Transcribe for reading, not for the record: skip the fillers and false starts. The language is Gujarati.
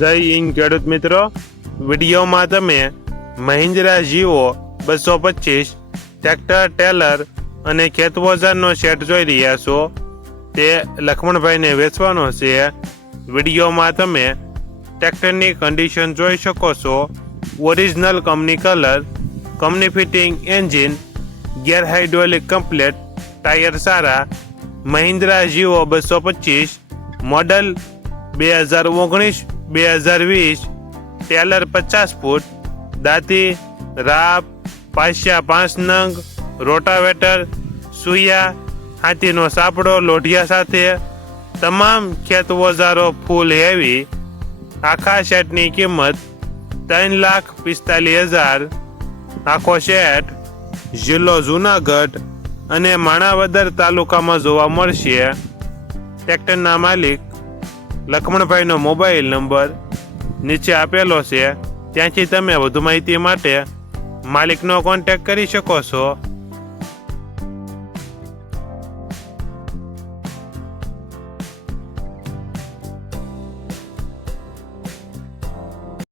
જય હિન્દ ખેડૂત મિત્રો, વિડીયોમાં તમે મહિન્દ્રા જીઓ 225 ટ્રેક્ટર, ટેલર અને ખેતઓજારનો સેટ જોઈ રહ્યા છો. તે લક્ષ્મણભાઈને વેચવાનો છે. વિડીયોમાં તમે ટ્રેક્ટરની કન્ડિશન જોઈ શકો છો. Original company colour, company fitting engine, gear hydraulic complete, tyre સારા. Mahindra Jivo 225 model 2019-2020, trailer 50 foot, દાંતી, રાપ, પાસિયા 5 નંગ, રોટાવેટર, સુયા, હાથીનો સાપડો લોઢિયા સાથે તમામ ખેત ઓજારો ફૂલ હેવી. આખા સેટની કિંમત 3,45,000. આખો સેટ જિલ્લો જુનાગઢ અને માણાવદર તાલુકામાં જોવા મળશે. ટ્રેક્ટરના માલિક લક્ષ્મણભાઈનો મોબાઈલ નંબર નીચે આપેલો છે, ત્યાંથી તમે વધુ માહિતી માટે માલિકનો કોન્ટેક્ટ કરી શકો છો.